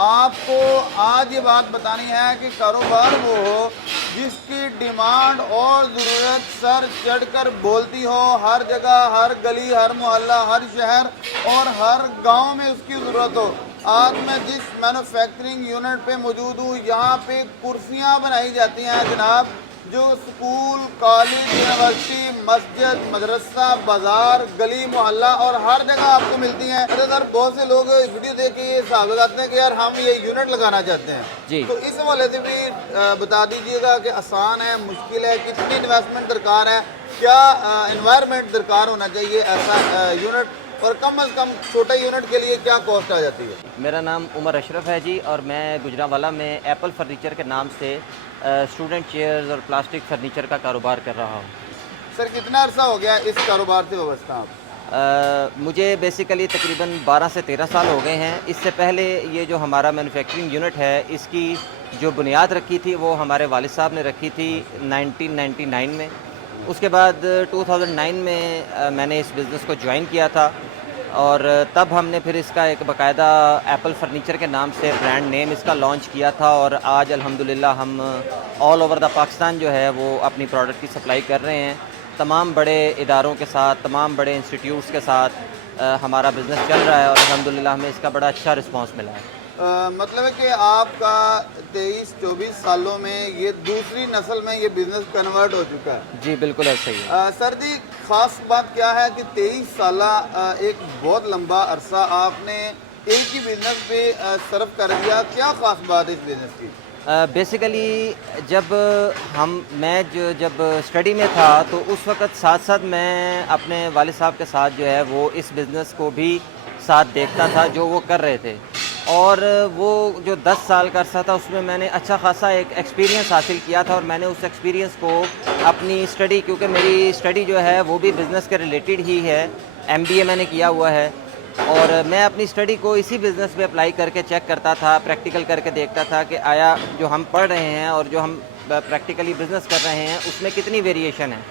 आपको आज ये बात बतानी है कि कारोबार वो हो जिसकी डिमांड और ज़रूरत सर चढ़कर बोलती हो। हर जगह, हर गली, हर मोहल्ला, हर शहर और हर गांव में उसकी ज़रूरत हो। आज मैं जिस मैन्युफैक्चरिंग यूनिट पे मौजूद हूँ, यहाँ पे कुर्सियाँ बनाई जाती हैं जनाब, जो स्कूल, कॉलेज, यूनिवर्सिटी, मस्जिद, मदरसा, बाजार, गली, मोहल्ला और हर जगह आपको मिलती हैं। अरे सर, बहुत से लोग वीडियो देख के ये हिसाब लगाते हैं कि यार हम ये यूनिट लगाना चाहते हैं जी। तो इस हवाले से भी बता दीजिएगा कि आसान है, मुश्किल है, कितनी इन्वेस्टमेंट दरकार है, क्या इन्वायरमेंट दरकार होना चाहिए ऐसा यूनिट, और कम से कम छोटे यूनिट के लिए क्या कॉस्ट आ जाती है। मेरा नाम उमर अशरफ है जी, और मैं गुजरांवाला में एप्पल फर्नीचर के नाम से स्टूडेंट चेयर्स और प्लास्टिक फर्नीचर का कारोबार कर रहा हूँ। सर, कितना अरसा हो गया इस कारोबार से वाबस्ता आप? मुझे बेसिकली तकरीबन 12 से 13 साल हो गए हैं। इससे पहले ये जो हमारा मैन्युफैक्चरिंग यूनिट है, इसकी जो बुनियाद रखी थी वो हमारे वालिद साहब ने रखी थी 1999 में। उसके बाद 2009 में मैंने इस बिज़नेस को ज्वाइन किया था, और तब हमने फिर इसका एक बाकायदा एप्पल फर्नीचर के नाम से ब्रांड नेम इसका लॉन्च किया था, और आज अल्हम्दुलिल्लाह हम ऑल ओवर द पाकिस्तान जो है वो अपनी प्रोडक्ट की सप्लाई कर रहे हैं। तमाम बड़े इदारों के साथ, तमाम बड़े इंस्टीट्यूट्स के साथ हमारा बिज़नेस चल रहा है, और अल्हम्दुलिल्लाह हमें इसका बड़ा अच्छा रिस्पांस मिला है। मतलब है कि आपका 23-24 सालों में ये दूसरी नस्ल में ये बिज़नेस कन्वर्ट हो चुका है। जी बिल्कुल ऐसा ही है। सर जी, ख़ास बात क्या है कि 23 साल एक बहुत लंबा अरसा आपने एक ही बिज़नेस पे सर्व कर दिया। क्या ख़ास बात है इस बिज़नेस की? बेसिकली जब स्टडी में था तो उस वक़्त साथ साथ मैं अपने वालिद साहब के साथ जो है वो इस बिज़नेस को भी साथ देखता था जो वो कर रहे थे, और वो जो 10 साल का अरसा था उसमें मैंने अच्छा खासा एक एक्सपीरियंस हासिल किया था, और मैंने उस एक्सपीरियंस को अपनी स्टडी, क्योंकि मेरी स्टडी जो है वो भी बिज़नेस के रिलेटेड ही है, एमबीए मैंने किया हुआ है, और मैं अपनी स्टडी को इसी बिज़नेस में अप्लाई करके चेक करता था, प्रैक्टिकल करके देखता था कि आया जो हम पढ़ रहे हैं और जो हम प्रैक्टिकली बिज़नेस कर रहे हैं उसमें कितनी वेरिएशन है।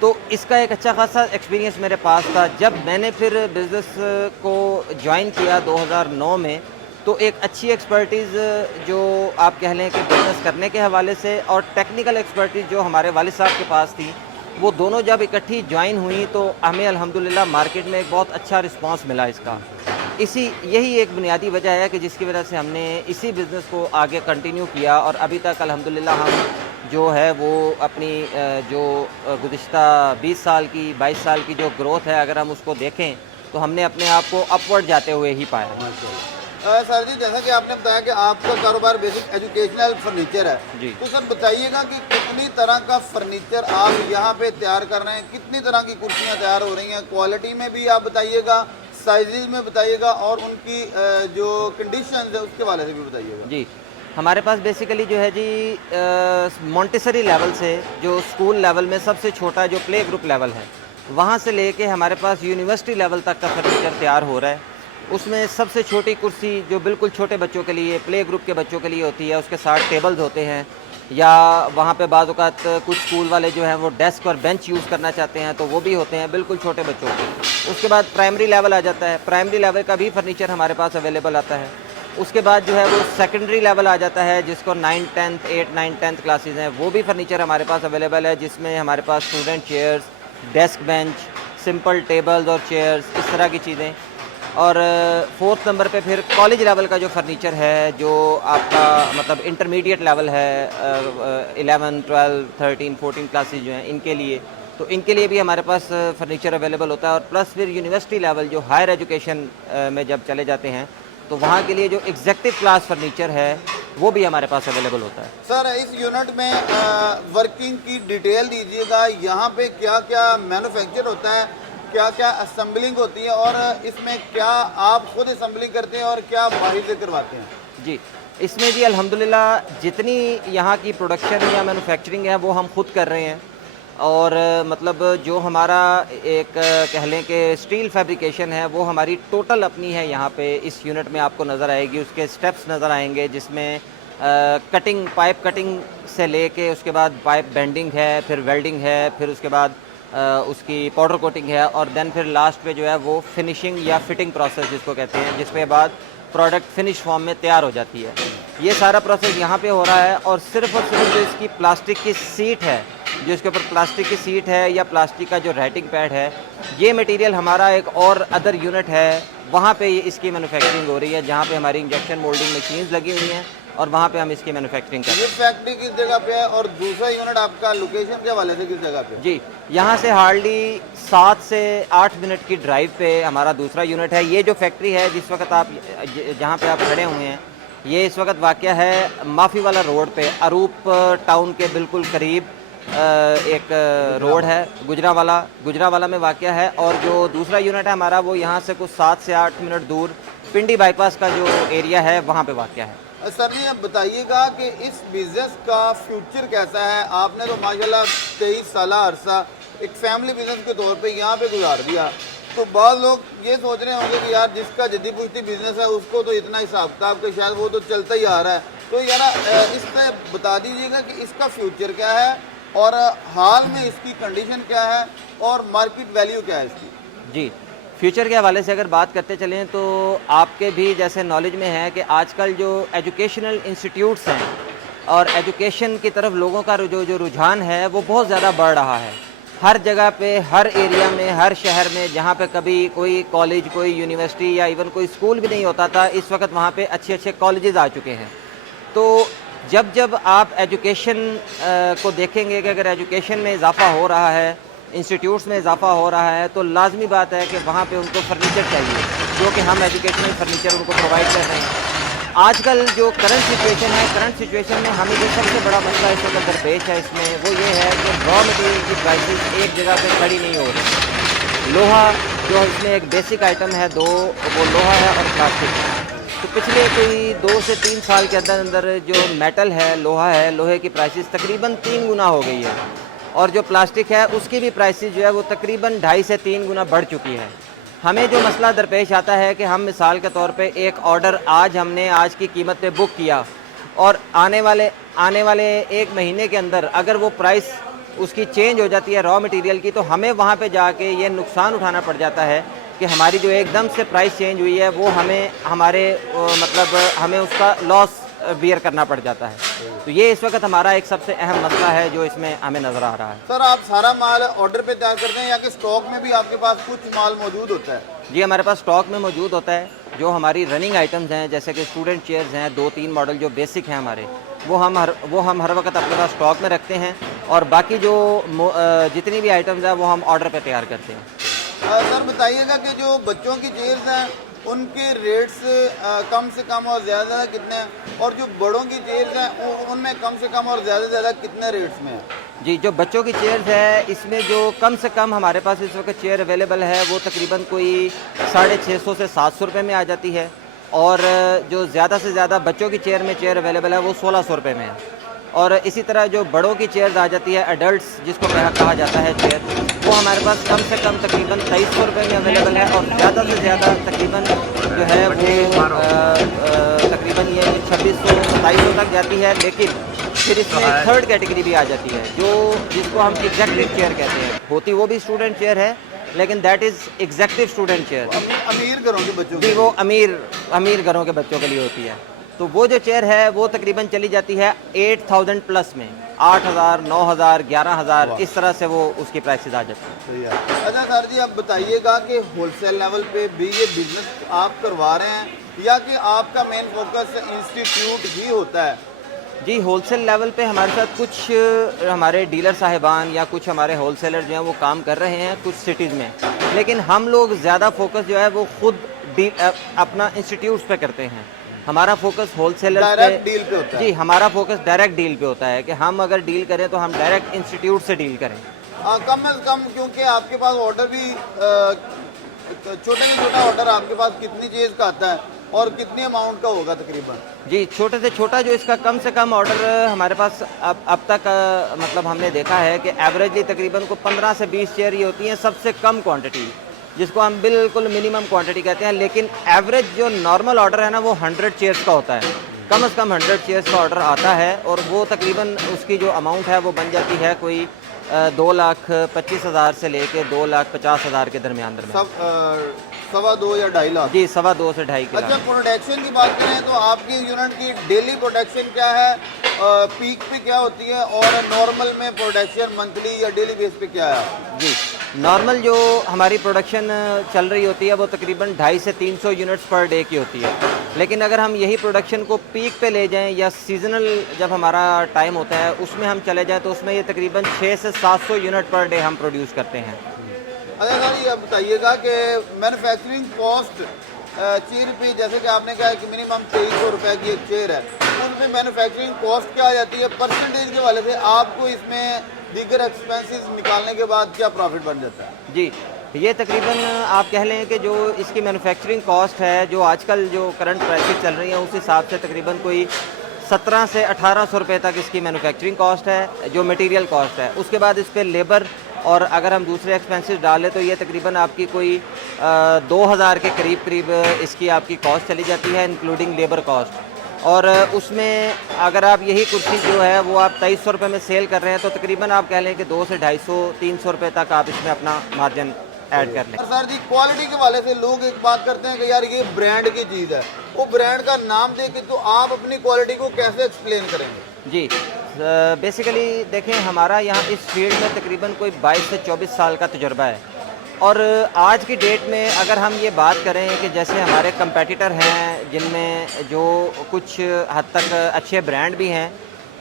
तो इसका एक अच्छा खासा एक्सपीरियंस मेरे पास था। जब मैंने फिर बिज़नेस को ज्वाइन किया 2009 में, तो एक अच्छी एक्सपर्टीज़ जो आप कह लें कि बिज़नेस करने के हवाले से, और टेक्निकल एक्सपर्टीज़ जो हमारे वालिद साहब के पास थी, वो दोनों जब इकट्ठी ज्वाइन हुई तो हमें अल्हम्दुलिल्लाह मार्केट में एक बहुत अच्छा रिस्पांस मिला इसका। यही एक बुनियादी वजह है कि जिसकी वजह से हमने इसी बिज़नेस को आगे कंटिन्यू किया, और अभी तक अल्हम्दुलिल्लाह हम जो है वो अपनी जो गुज़िश्ता 20 साल की 22 साल की जो ग्रोथ है, अगर हम उसको देखें तो हमने अपने आप को अपवर्ड जाते हुए ही पाया है। सर जी, जैसा कि आपने बताया कि आपका कारोबार बेसिक एजुकेशनल फर्नीचर है जी। तो सर बताइएगा कि कितनी तरह का फर्नीचर आप यहाँ पे तैयार कर रहे हैं, कितनी तरह की कुर्सियाँ तैयार हो रही हैं, क्वालिटी में भी आप बताइएगा, साइजेज में बताइएगा, और उनकी जो कंडीशन है उसके वाले से भी बताइएगा। जी, हमारे पास बेसिकली जो है जी मोंटेसरी लेवल से, जो स्कूल लेवल में सबसे छोटा जो प्ले ग्रुप लेवल है, वहाँ से लेके हमारे पास यूनिवर्सिटी लेवल तक का फर्नीचर तैयार हो रहा है। उसमें सबसे छोटी कुर्सी जो बिल्कुल छोटे बच्चों के लिए, प्ले ग्रुप के बच्चों के लिए होती है, उसके साथ टेबल्स होते हैं, या वहाँ पे बाद औक़ात कुछ स्कूल वाले जो हैं वो डेस्क और बेंच यूज़ करना चाहते हैं तो वो भी होते हैं बिल्कुल छोटे बच्चों के। उसके बाद प्राइमरी लेवल आ जाता है, प्राइमरी लेवल का भी फर्नीचर हमारे पास अवेलेबल आता है। उसके बाद जो है वो सेकेंडरी लेवल आ जाता है, जिसको 9, 10th, 8, 9, 10th क्लासेस हैं, वो भी फर्नीचर हमारे पास अवेलेबल है, जिसमें हमारे पास student chairs, desk bench, simple tables और चेयर्स, इस तरह की चीज़ें। और 4th नंबर पे फिर कॉलेज लेवल का जो फर्नीचर है, जो आपका मतलब इंटरमीडिएट लेवल है, 11, 12, 13, 14 क्लासेस जो हैं इनके लिए, तो इनके लिए भी हमारे पास फर्नीचर अवेलेबल होता है। और प्लस फिर यूनिवर्सिटी लेवल जो हायर एजुकेशन में जब चले जाते हैं तो वहाँ के लिए जो एग्जेक्टिव क्लास फर्नीचर है वो भी हमारे पास अवेलेबल होता है। सर, इस यूनिट में वर्किंग की डिटेल दीजिएगा, यहाँ पे क्या क्या मैन्युफैक्चर होता है, क्या क्या असेंबलिंग होती है, और इसमें क्या आप खुद असेंबलिंग करते हैं और क्या बाहर से करवाते हैं? जी, इसमें जी अल्हम्दुलिल्लाह जितनी यहाँ की प्रोडक्शन या मैन्युफैक्चरिंग है वो हम खुद कर रहे हैं, और मतलब जो हमारा एक कह लें कि स्टील फैब्रिकेशन है वो हमारी टोटल अपनी है। यहाँ पे इस यूनिट में आपको नज़र आएगी, उसके स्टेप्स नज़र आएंगे, जिसमें कटिंग, पाइप कटिंग से लेके उसके बाद पाइप बेंडिंग है, फिर वेल्डिंग है, फिर उसके बाद उसकी पाउडर कोटिंग है, और देन फिर लास्ट पे जो है वो फिनिशिंग या फिटिंग प्रोसेस जिसको कहते हैं, जिसके बाद प्रोडक्ट फिनिश फॉर्म में तैयार हो जाती है। ये सारा प्रोसेस यहाँ पे हो रहा है और सिर्फ जो इसकी प्लास्टिक की सीट है, जो इसके ऊपर प्लास्टिक की सीट है या प्लास्टिक का जो राइटिंग पैड है, ये मटेरियल हमारा एक और अदर यूनिट है, वहाँ पे इसकी मैन्युफैक्चरिंग हो रही है, जहाँ पे हमारी इंजेक्शन मोल्डिंग मशीन्स लगी हुई हैं और वहाँ पे हम इसकी मैन्युफैक्चरिंग कर रहे हैं। ये फैक्ट्री किस जगह पे है और दूसरा यूनिट आपका लोकेशन के हवाले से किस जगह पे? जी, यहाँ से हार्डली 7 से 8 मिनट की ड्राइव पे हमारा दूसरा यूनिट है। ये जो फैक्ट्री है जिस वक्त आप जहाँ पे आप खड़े हुए हैं, ये इस वक्त वाक़या है माफ़ी वाला रोड पे, अरूप टाउन के बिल्कुल करीब एक रोड है गुजरावाला में वाक़या है। और जो दूसरा यूनिट है हमारा, वो यहाँ से कुछ 7 से 8 मिनट दूर पिंडी बाईपास का जो एरिया है वहाँ पे वाक़या है। सर जी, अब बताइएगा कि इस बिज़नेस का फ्यूचर कैसा है? आपने तो माशाल्लाह 23 साल अरसा एक फैमिली बिजनेस के तौर पे यहाँ पे गुजार दिया, तो बहुत लोग ये सोच रहे होंगे कि यार जिसका जद्दी पुश्ती बिजनेस है उसको तो इतना हिसाब किताब के शायद वो तो चलता ही आ रहा है, तो यार इसमें बता दीजिएगा कि इसका फ्यूचर क्या है और हाल में इसकी कंडीशन क्या है और मार्केट वैल्यू क्या है इसकी? जी, फ्यूचर के हवाले से अगर बात करते चलें तो आपके भी जैसे नॉलेज में है कि आजकल जो एजुकेशनल इंस्टीट्यूट्स हैं और एजुकेशन की तरफ लोगों का जो रुझान है वो बहुत ज़्यादा बढ़ रहा है। हर जगह पे, हर एरिया में, हर शहर में जहाँ पे कभी कोई कॉलेज, कोई यूनिवर्सिटी या इवन कोई स्कूल भी नहीं होता था, इस वक्त वहाँ पे अच्छे अच्छे कॉलेजेस आ चुके हैं। तो जब जब आप एजुकेशन को देखेंगे कि अगर एजुकेशन में इजाफ़ा हो रहा है, इंस्टीट्यूट्स में इजाफ़ा हो रहा है, तो लाजमी बात है कि वहाँ पे उनको फर्नीचर चाहिए, जो कि हम एजुकेशनल फर्नीचर उनको प्रोवाइड कर रहे हैं। आजकल जो करंट सिचुएशन में हमें जो सबसे बड़ा मसला इस वक्त दरपेश है इसमें, वो ये है कि रॉ मटेरियल की प्राइसेस एक जगह पे खड़ी नहीं हो रही। लोहा जो इसमें एक बेसिक आइटम है, वो लोहा है और प्लास्टिक। तो पिछले कोई 2 से 3 साल के अंदर अंदर जो मेटल है, लोहा है, लोहे की प्राइसेस तकरीबन 3 गुना हो गई है और जो प्लास्टिक है उसकी भी प्राइसेस जो है वो तकरीबन 2.5 से 3 गुना बढ़ चुकी है। हमें जो मसला दरपेश आता है कि हम मिसाल के तौर पे एक ऑर्डर हमने आज की कीमत पे बुक किया और आने वाले 1 महीने के अंदर अगर वो प्राइस उसकी चेंज हो जाती है रॉ मटेरियल की, तो हमें वहाँ पे जाके ये नुकसान उठाना पड़ जाता है कि हमारी जो एकदम से प्राइस चेंज हुई है वो हमें उसका लॉस बियर करना पड़ जाता है। तो ये इस वक्त हमारा एक सबसे अहम मसला है जो इसमें हमें नज़र आ रहा है। सर, आप सारा माल ऑर्डर पे तैयार करते हैं या कि स्टॉक में भी आपके पास कुछ माल मौजूद होता है? जी, हमारे पास स्टॉक में मौजूद होता है। जो हमारी रनिंग आइटम्स हैं जैसे कि स्टूडेंट चेयर्स हैं, 2-3 मॉडल जो बेसिक हैं हमारे, वो हम हर वक्त अपने पास स्टॉक में रखते हैं और बाकी जो जितनी भी आइटम्स हैं वो हम ऑर्डर पे तैयार करते हैं। सर, बताइएगा कि जो बच्चों की चेयर्स हैं उनके रेट्स कम से कम और ज़्यादा कितने हैं और जो बड़ों की चेयर्स हैं उनमें कम से कम और ज़्यादा कितने रेट्स में है? जी, जो बच्चों की चेयर्स है इसमें जो कम से कम हमारे पास इस वक्त चेयर अवेलेबल है वो तकरीबन कोई 650 से 700 रुपये में आ जाती है और जो ज़्यादा से ज़्यादा बच्चों की चेयर अवेलेबल है वो 1600 रुपये में है। और इसी तरह जो बड़ों की चेयर्स आ जाती है, एडल्ट्स जिसको कहा जाता है चेयर, वो हमारे पास कम से कम तकरीबन 2300 रुपये में अवेलेबल है और ज़्यादा से ज़्यादा तकरीबन जो है वो तकरीबन ये 2600-2700 तक जाती है। लेकिन फिर इसमें थर्ड कैटेगरी भी आ जाती है जिसको हम एग्जेक्टिव चेयर कहते हैं। होती वो भी स्टूडेंट चेयर है लेकिन that is executive student chair. अमीर घरों के बच्चों जी, वो अमीर घरों के बच्चों के लिए होती है। तो वो जो चेयर है वो तकरीबन चली जाती है 8000 प्लस में, 8000, 9000, 11000, इस तरह से वो उसकी प्राइसेस आ जाती है। अच्छा सर जी, अब बताइएगा कि होलसेल लेवल पे भी ये बिजनेस आप करवा रहे हैं या कि आपका मेन फोकस इंस्टीट्यूट ही होता है? जी, होलसेल लेवल पे हमारे साथ कुछ हमारे डीलर साहिबान या कुछ हमारे होलसेलर जो हैं वो काम कर रहे हैं कुछ सिटीज़ में, लेकिन हम लोग ज़्यादा फोकस जो है वो खुद अपना इंस्टीट्यूट्स पे करते हैं। हमारा फोकस होलसेलर डायरेक्ट डील पे होता है? जी, हमारा फोकस डायरेक्ट डील पे होता है कि हम अगर डील करें तो हम डायरेक्ट इंस्टीट्यूट से डील करें। कम से कम, क्योंकि आपके पास ऑर्डर भी छोटे से छोटा ऑर्डर आपके पास कितनी चीज़ का आता है और कितनी अमाउंट का होगा तकरीबन? जी, छोटे से छोटा जो इसका कम से कम ऑर्डर हमारे पास अब तक मतलब हमने देखा है कि एवरेजली तकरीबन को 15 से 20 चेयर ही होती हैं सबसे कम क्वांटिटी, जिसको हम बिल्कुल मिनिमम क्वांटिटी कहते हैं। लेकिन एवरेज जो नॉर्मल ऑर्डर है ना वो 100 चेयर्स का होता है। कम से कम 100 चेयर्स का ऑर्डर आता है और वो तकरीबन उसकी जो अमाउंट है वो बन जाती है कोई 2,25,000 से लेके 2,50,000 के दरमियान सब 2.25 या 2.5 लाख। जी, 2.25 से 2.5 अच्छा, लाख। प्रोडक्शन की बात करें तो आपकी यूनिट की डेली प्रोडक्शन क्या है, पीक पे क्या होती है, और नॉर्मल में प्रोडक्शन मंथली या डेली बेस पे क्या है? जी, नॉर्मल जो हमारी प्रोडक्शन चल रही होती है वो तकरीबन 250 से 300 यूनिट्स पर डे की होती है। लेकिन अगर हम यही प्रोडक्शन को पीक पे ले जाएं या सीजनल जब हमारा टाइम होता है उसमें हम चले जाएं तो उसमें ये तकरीबन 6 से 700 यूनिट पर डे हम प्रोड्यूस करते हैं। अच्छा सर, ये बताइएगा कि मैन्युफैक्चरिंग कॉस्ट चेयर पे, जैसे कि आपने कहा कि मिनिमम 2300 रुपये की एक चेयर है, तो उसमें मैन्युफैक्चरिंग कॉस्ट क्या आ जाती है परसेंटेज के वाले से? आपको इसमें दीगर एक्सपेंसेस निकालने के बाद क्या प्रॉफिट बन जाता है? जी, ये तकरीबन आप कह लें कि जो इसकी मैन्युफैक्चरिंग कॉस्ट है, जो आजकल जो करंट प्राइसेस चल रही हैं उस हिसाब से तकरीबन कोई 17 से 1800 रुपये तक इसकी मैन्युफैक्चरिंग कॉस्ट है, जो मटेरियल कॉस्ट है। उसके बाद इस पर लेबर और अगर हम दूसरे एक्सपेंसेस डालें तो ये तकरीबन आपकी कोई 2000 के करीब इसकी आपकी कॉस्ट चली जाती है, इंक्लूडिंग लेबर कॉस्ट। और उसमें अगर आप यही कुर्सी जो है वो आप 2300 रुपये में सेल कर रहे हैं तो तकरीबन आप कह लें कि 2 से 250-300 रुपये तक आप इसमें अपना मार्जिन ऐड कर लें। सर जी, क्वालिटी के वाले से लोग एक बात करते हैं कि यार ये ब्रांड की चीज़ है, वो ब्रांड का नाम दे के तो आप अपनी क्वालिटी को कैसे एक्सप्लेन करेंगे? जी, बेसिकली देखें, हमारा यहाँ इस फील्ड में तकरीबन कोई 22 से 24 साल का तजुर्बा है। और आज की डेट में अगर हम ये बात करें कि जैसे हमारे कंपेटिटर हैं जिनमें जो कुछ हद तक अच्छे ब्रांड भी हैं,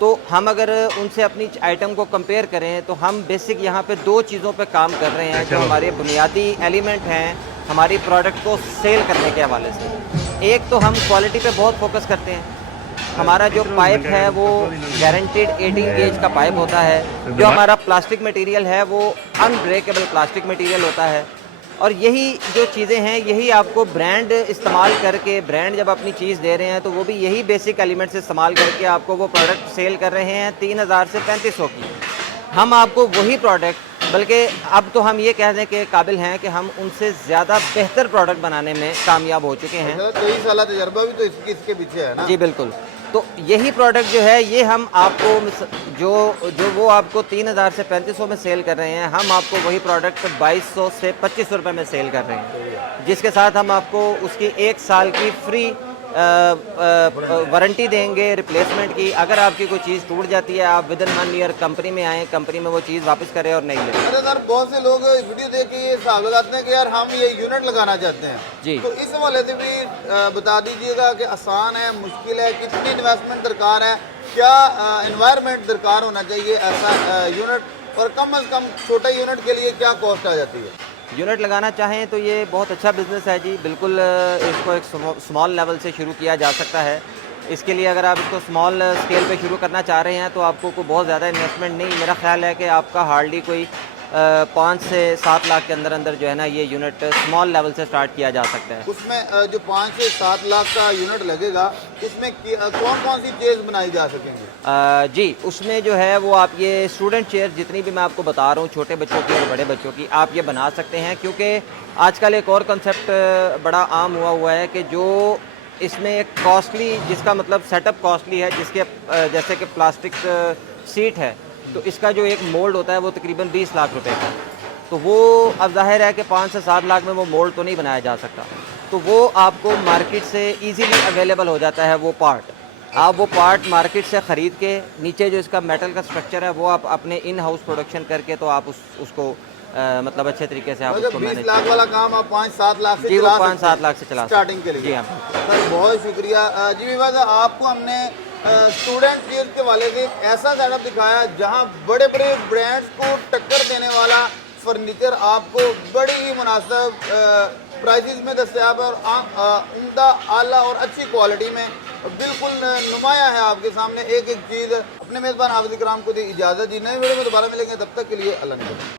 तो हम अगर उनसे अपनी आइटम को कंपेयर करें तो हम बेसिक यहाँ पे 2 चीज़ों पे काम कर रहे हैं जो हमारे बुनियादी एलिमेंट हैं हमारी प्रोडक्ट को सेल करने के हवाले से। एक तो हम क्वालिटी पे बहुत फोकस करते हैं। हमारा जो पाइप है वो गारंटीड 18 गेज का पाइप होता है। जो हमारा प्लास्टिक मटेरियल है वो अनब्रेकेबल प्लास्टिक मटेरियल होता है। और यही जो चीज़ें हैं यही आपको ब्रांड इस्तेमाल करके, ब्रांड जब अपनी चीज़ दे रहे हैं तो वो भी यही बेसिक एलिमेंट्स इस्तेमाल करके आपको वो प्रोडक्ट सेल कर रहे हैं 3000 से 3500 की। हम आपको वही प्रोडक्ट, बल्कि अब तो हम ये कह दें कि काबिल हैं कि हम उनसे ज़्यादा बेहतर प्रोडक्ट बनाने में कामयाब हो चुके हैं। 23 साल तजर्बा भी तो इसके पीछे है ना? जी बिल्कुल। तो यही प्रोडक्ट जो है ये हम आपको जो वो आपको 3000 से 3500 में सेल कर रहे हैं, हम आपको वही प्रोडक्ट 2200 से 2500 रुपये में सेल कर रहे हैं, जिसके साथ हम आपको उसकी 1 साल की फ्री वारंटी देंगे रिप्लेसमेंट की। अगर आपकी कोई चीज़ टूट जाती है आप विद इन 1 ईयर कंपनी में आएँ, कंपनी में वो चीज़ वापस करें और नहीं लें। अरे सर, बहुत से लोग वीडियो देख के ये हिसाब लगाते हैं कि यार हम ये यूनिट लगाना चाहते हैं जी, तो इस हवाले से भी बता दीजिएगा कि आसान है, मुश्किल है, कितनी इन्वेस्टमेंट दरकार है, क्या एनवायरनमेंट दरकार होना चाहिए ऐसा यूनिट, और कम से कम छोटे यूनिट के लिए क्या कॉस्ट आ जाती है? यूनिट लगाना चाहें तो ये बहुत अच्छा बिज़नेस है जी। बिल्कुल इसको एक स्मॉल लेवल से शुरू किया जा सकता है। इसके लिए अगर आप इसको स्मॉल स्केल पे शुरू करना चाह रहे हैं तो आपको कोई बहुत ज़्यादा इन्वेस्टमेंट नहीं, मेरा ख्याल है कि आपका हार्डली कोई 5 से 7 लाख के अंदर अंदर जो है ना ये यूनिट स्मॉल लेवल से स्टार्ट किया जा सकता है। उसमें जो 5 से 7 लाख का यूनिट लगेगा इसमें कौन कौन सी चेयर्स बनाई जा सकेंगी? जी, उसमें जो है वो आप ये स्टूडेंट चेयर जितनी भी मैं आपको बता रहा हूँ, छोटे बच्चों की और बड़े बच्चों की, आप ये बना सकते हैं। क्योंकि आजकल एक और कंसेप्ट बड़ा आम हुआ है कि जो इसमें एक कॉस्टली, जिसका मतलब सेटअप कॉस्टली है, जिसके जैसे कि प्लास्टिक सीट है तो इसका जो एक मोल्ड होता है वो तकरीबन 20 लाख रुपए का, तो वो अब जाहिर है कि 5 से 7 लाख में वो मोल्ड तो नहीं बनाया जा सकता। तो वो आपको मार्केट से इजीली अवेलेबल हो जाता है वो पार्ट। आप वो पार्ट मार्केट से ख़रीद के नीचे जो इसका मेटल का स्ट्रक्चर है वो आप अपने इन हाउस प्रोडक्शन करके तो आप उसको मतलब अच्छे तरीके से आप उसको 20 लाख वाला काम आप 5-7 लाख से जी, वो 5-7 लाख से चला स्टार्टिंग के लिए। जी हाँ सर, बहुत शुक्रिया जी विवाद, आपको हमने स्टूडेंट चेयर के वाले से एक ऐसा सेटअप दिखाया जहां बड़े बड़े ब्रांड्स को टक्कर देने वाला फर्नीचर आपको बड़ी ही मुनासिब प्राइसेस में दस्तयाब है और उम्दा, आला और अच्छी क्वालिटी में बिल्कुल नुमाया है आपके सामने एक एक चीज़। अपने मेज़बान हाफिज़ इकराम को दी इजाज़त जी, नई वीडियो में दोबारा मिलेंगे, तब तक के लिए अल्लाह ने।